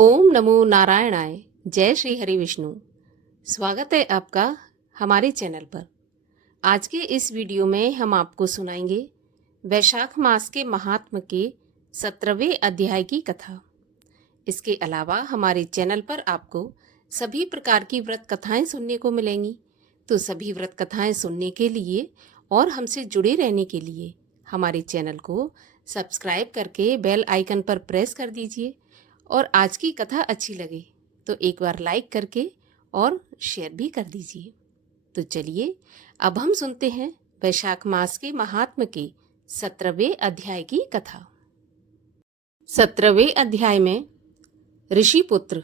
ओम नमो नारायणाय। जय श्री हरि विष्णु। स्वागत है आपका हमारे चैनल पर। आज के इस वीडियो में हम आपको सुनाएंगे वैशाख मास के महात्म के 17वें अध्याय की कथा। इसके अलावा हमारे चैनल पर आपको सभी प्रकार की व्रत कथाएं सुनने को मिलेंगी। तो सभी व्रत कथाएं सुनने के लिए और हमसे जुड़े रहने के लिए हमारे चैनल को सब्सक्राइब करके बेल आइकन पर प्रेस कर दीजिए। और आज की कथा अच्छी लगे तो एक बार लाइक करके और शेयर भी कर दीजिए। तो चलिए अब हम सुनते हैं वैशाख मास के महात्म के 17वें अध्याय की कथा। 17वें अध्याय में ऋषि पुत्र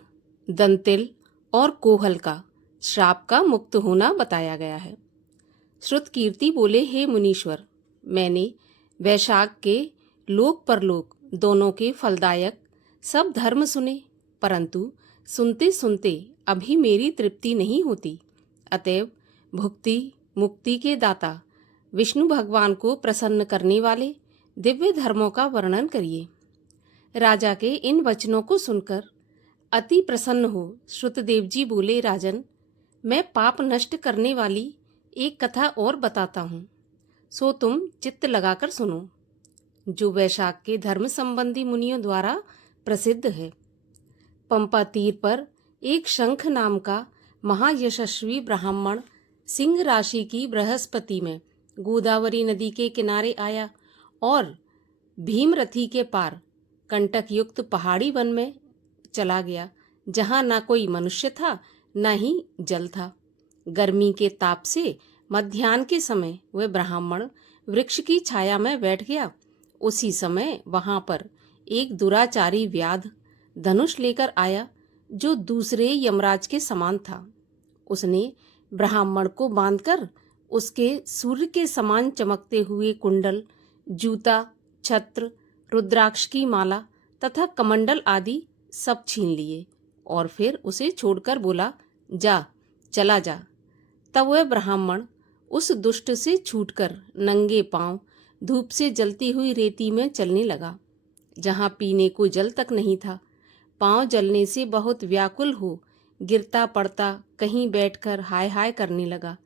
दंतिल और कोहल का श्राप का मुक्त होना बताया गया है। श्रुत कीर्ति बोले, हे मुनीश्वर, मैंने वैशाख के लोक परलोक दोनों के फलदायक सब धर्म सुने, परंतु सुनते सुनते अभी मेरी तृप्ति नहीं होती। अतएव भुक्ति मुक्ति के दाता विष्णु भगवान को प्रसन्न करने वाले दिव्य धर्मों का वर्णन करिए। राजा के इन वचनों को सुनकर अति प्रसन्न हो श्रुतदेव जी बोले, राजन, मैं पाप नष्ट करने वाली एक कथा और बताता हूँ, सो तुम चित्त लगाकर सुनो, जो वैशाख के धर्म संबंधी मुनियों द्वारा प्रसिद्ध है। पंपा तीर पर एक शंख नाम का महायशस्वी ब्राह्मण सिंह राशि की बृहस्पति में गोदावरी नदी के किनारे आया और भीमरथी के पार कंटक युक्त पहाड़ी वन में चला गया, जहाँ ना कोई मनुष्य था न ही जल था। गर्मी के ताप से मध्याह्न के समय वह ब्राह्मण वृक्ष की छाया में बैठ गया। उसी समय वहां पर एक दुराचारी व्याध धनुष लेकर आया, जो दूसरे यमराज के समान था। उसने ब्राह्मण को बांधकर उसके सूर्य के समान चमकते हुए कुंडल, जूता, छत्र, रुद्राक्ष की माला तथा कमंडल आदि सब छीन लिए और फिर उसे छोड़कर बोला, जा, चला जा। तब वह ब्राह्मण उस दुष्ट से छूटकर नंगे पांव धूप से जलती हुई रेती में चलने लगा, जहाँ पीने को जल तक नहीं था। पांव जलने से बहुत व्याकुल हो गिरता पड़ता कहीं बैठकर हाय हाय करने लगा,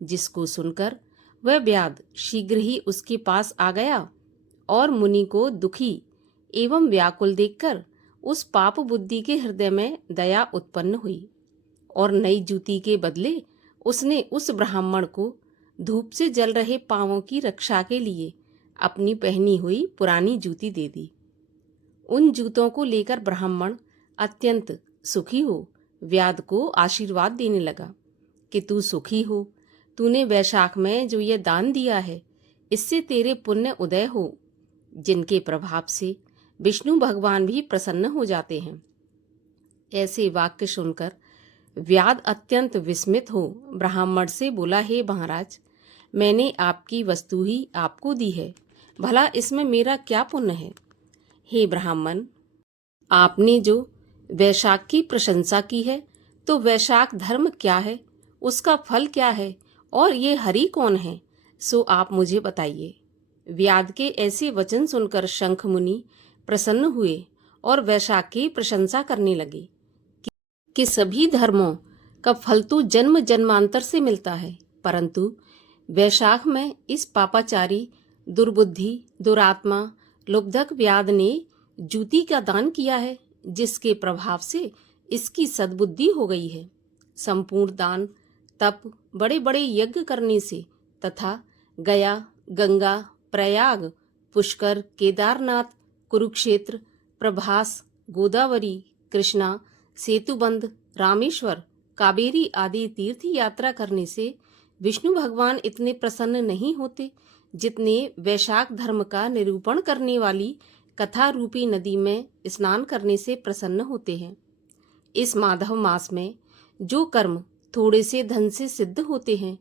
जिसको सुनकर वह व्याध शीघ्र ही उसके पास आ गया और मुनि को दुखी एवं व्याकुल देखकर उस पाप बुद्धि के हृदय में दया उत्पन्न हुई और नई जूती के बदले उसने उस ब्राह्मण को धूप से जल रहे पांवों की रक्षा के लिए अपनी पहनी हुई पुरानी जूती दे दी। उन जूतों को लेकर ब्राह्मण अत्यंत सुखी हो व्याध को आशीर्वाद देने लगा कि तू सुखी हो, तूने वैशाख में जो ये दान दिया है, इससे तेरे पुण्य उदय हो, जिनके प्रभाव से विष्णु भगवान भी प्रसन्न हो जाते हैं। ऐसे वाक्य सुनकर व्याध अत्यंत विस्मित हो ब्राह्मण से बोला, हे महाराज, मैंने आपकी वस्तु ही आपको दी है, भला इसमें मेरा क्या पुण्य है? हे ब्राह्मण, आपने जो वैशाख की प्रशंसा की है, तो वैशाख धर्म क्या है, उसका फल क्या है और ये हरि कौन है, सो आप मुझे बताइए। व्याध के ऐसे वचन सुनकर शंख मुनि प्रसन्न हुए और वैशाख की प्रशंसा करने लगे कि सभी धर्मों का फल तो जन्म जन्मांतर से मिलता है, परंतु वैशाख में इस पापाचारी, दुर्बुद्धि, दुरात्मा, लुब्धक व्याध ने जूती का दान किया है, जिसके प्रभाव से इसकी सद्बुद्धि हो गई है। संपूर्ण दान, तप, बड़े बड़े यज्ञ करने से तथा गया, गंगा, प्रयाग, पुष्कर, केदारनाथ, कुरुक्षेत्र, प्रभास, गोदावरी, कृष्णा, सेतुबंध, रामेश्वर, कावेरी आदि तीर्थ यात्रा करने से विष्णु भगवान इतने प्रसन्न नहीं होते जितने वैशाख धर्म का निरूपण करने वाली कथा रूपी नदी में स्नान करने से प्रसन्न होते हैं। इस माधव मास में जो कर्म थोड़े से धन से सिद्ध होते हैं,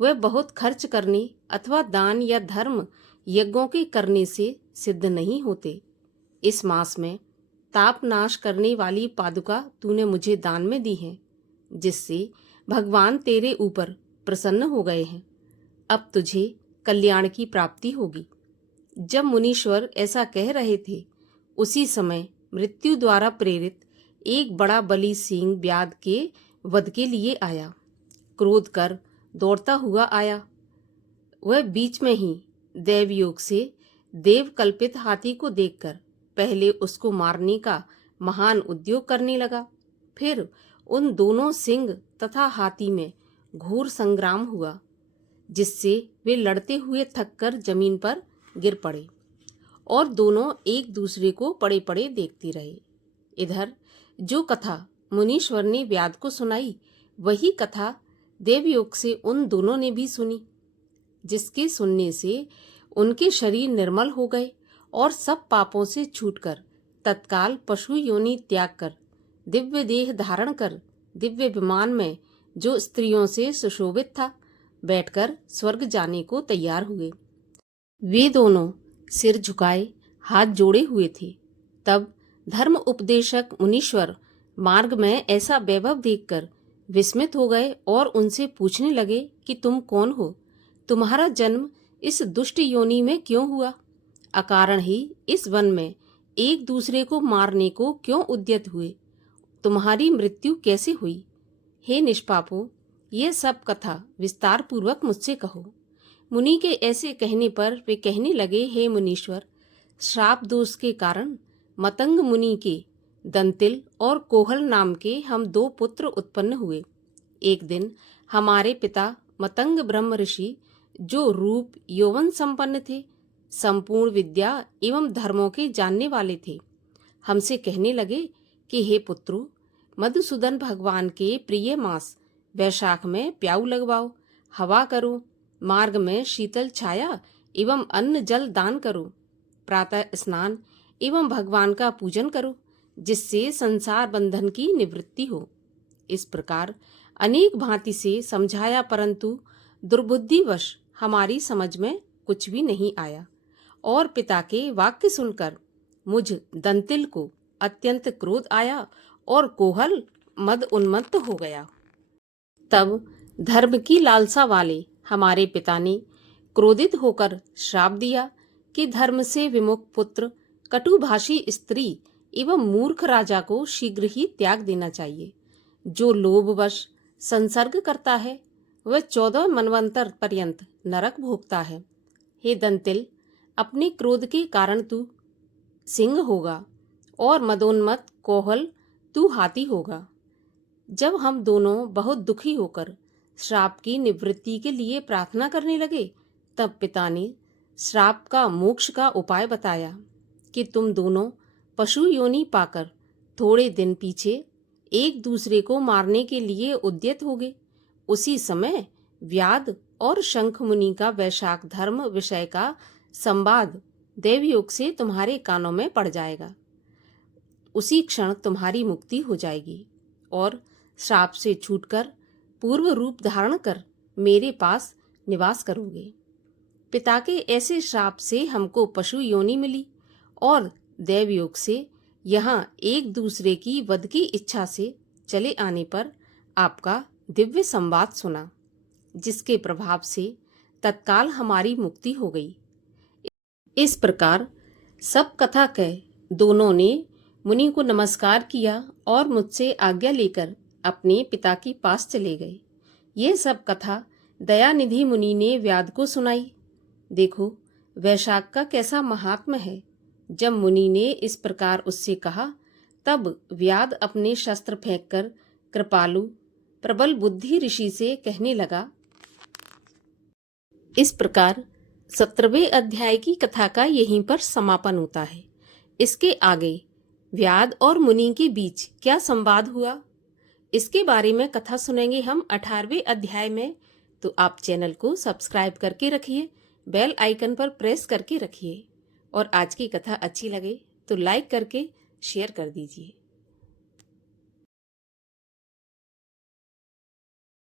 वह बहुत खर्च करने अथवा दान या धर्म यज्ञों के करने से सिद्ध नहीं होते। इस मास में ताप नाश करने वाली पादुका तूने मुझे दान में दी है, जिससे भगवान तेरे ऊपर प्रसन्न हो गए हैं। अब तुझे कल्याण की प्राप्ति होगी। जब मुनीश्वर ऐसा कह रहे थे, उसी समय मृत्यु द्वारा प्रेरित एक बड़ा बलि सिंह व्याध के वध के लिए आया। क्रोध कर दौड़ता हुआ आया। वह बीच में ही देवयोग से देव कल्पित हाथी को देखकर पहले उसको मारने का महान उद्योग करने लगा। फिर उन दोनों सिंह तथा हाथी में घोर संग्राम हुआ, जिससे वे लड़ते हुए थककर जमीन पर गिर पड़े और दोनों एक दूसरे को पड़े पड़े देखते रहे। इधर जो कथा मुनीश्वर ने व्याध को सुनाई, वही कथा देवयोग से उन दोनों ने भी सुनी, जिसके सुनने से उनके शरीर निर्मल हो गए और सब पापों से छूटकर तत्काल पशु योनि त्याग कर दिव्य देह धारण कर दिव्य विमान में, जो स्त्रियों से सुशोभित था, बैठकर स्वर्ग जाने को तैयार हुए। वे दोनों सिर झुकाए हाथ जोड़े हुए थे। तब धर्म उपदेशक मुनीश्वर मार्ग में ऐसा वैभव देखकर विस्मित हो गए और उनसे पूछने लगे कि तुम कौन हो? तुम्हारा जन्म इस दुष्ट योनि में क्यों हुआ? अकारण ही इस वन में एक दूसरे को मारने को क्यों उद्यत हुए? तुम्हारी मृत्यु कैसे हुई? हे निष्पापों, यह सब कथा विस्तार पूर्वक मुझसे कहो। मुनि के ऐसे कहने पर वे कहने लगे, हे मुनीश्वर, श्राप दोष के कारण मतंग मुनि के दंतिल और कोहल नाम के हम 2 पुत्र उत्पन्न हुए। एक दिन हमारे पिता मतंग ब्रह्म ऋषि, जो रूप यौवन संपन्न थे, संपूर्ण विद्या एवं धर्मों के जानने वाले थे, हमसे कहने लगे कि हे पुत्रों, मधुसूदन भगवान के प्रिय मास वैशाख में प्याऊ लगवाओ, हवा करो, मार्ग में शीतल छाया एवं अन्न जल दान करो, प्रातः स्नान एवं भगवान का पूजन करो, जिससे संसार बंधन की निवृत्ति हो। इस प्रकार अनेक भांति से समझाया, परंतु दुर्बुद्धिवश हमारी समझ में कुछ भी नहीं आया और पिता के वाक्य सुनकर मुझ दंतिल को अत्यंत क्रोध आया और कोहल मद उन्मत्त हो गया। तब धर्म की लालसा वाले हमारे पिता ने क्रोधित होकर श्राप दिया कि धर्म से विमुख पुत्र कटुभाषी स्त्री एवं मूर्ख राजा को शीघ्र ही त्याग देना चाहिए। जो लोभवश संसर्ग करता है, वह 14 मनवंतर पर्यंत नरक भोगता है। हे दंतिल, अपने क्रोध के कारण तू सिंह होगा और मदोन्मत्त कोहल तू हाथी होगा। जब हम दोनों बहुत दुखी होकर श्राप की निवृत्ति के लिए प्रार्थना करने लगे, तब पिता ने श्राप का मोक्ष का उपाय बताया कि तुम दोनों पशु योनि पाकर थोड़े दिन पीछे एक दूसरे को मारने के लिए उद्यत होगे। उसी समय व्याध और शंख मुनि का वैशाख धर्म विषय का संवाद देवयोग से तुम्हारे कानों में पड़ जाएगा। उसी क्षण तुम्हारी मुक्ति हो जाएगी और श्राप से छूटकर पूर्व रूप धारण कर मेरे पास निवास करोगे। पिता के ऐसे श्राप से हमको पशु योनि मिली और देवयोग से यहाँ एक दूसरे की वध की इच्छा से चले आने पर आपका दिव्य संवाद सुना, जिसके प्रभाव से तत्काल हमारी मुक्ति हो गई। इस प्रकार सब कथा कह दोनों ने मुनि को नमस्कार किया और मुझसे आज्ञा लेकर अपने पिता के पास चले गए। ये सब कथा दयानिधि मुनि ने व्याध को सुनाई। देखो वैशाख का कैसा महात्म्य है। जब मुनि ने इस प्रकार उससे कहा, तब व्याध अपने शस्त्र फेंककर कृपालु प्रबल बुद्धि ऋषि से कहने लगा। इस प्रकार 17वें अध्याय की कथा का यहीं पर समापन होता है। इसके आगे व्याध और मुनि के बीच क्या संवाद हुआ, इसके बारे में कथा सुनेंगे हम 18वें अध्याय में। तो आप चैनल को सब्सक्राइब करके रखिए, बेल आइकन पर प्रेस करके रखिए और आज की कथा अच्छी लगे तो लाइक करके शेयर कर दीजिए।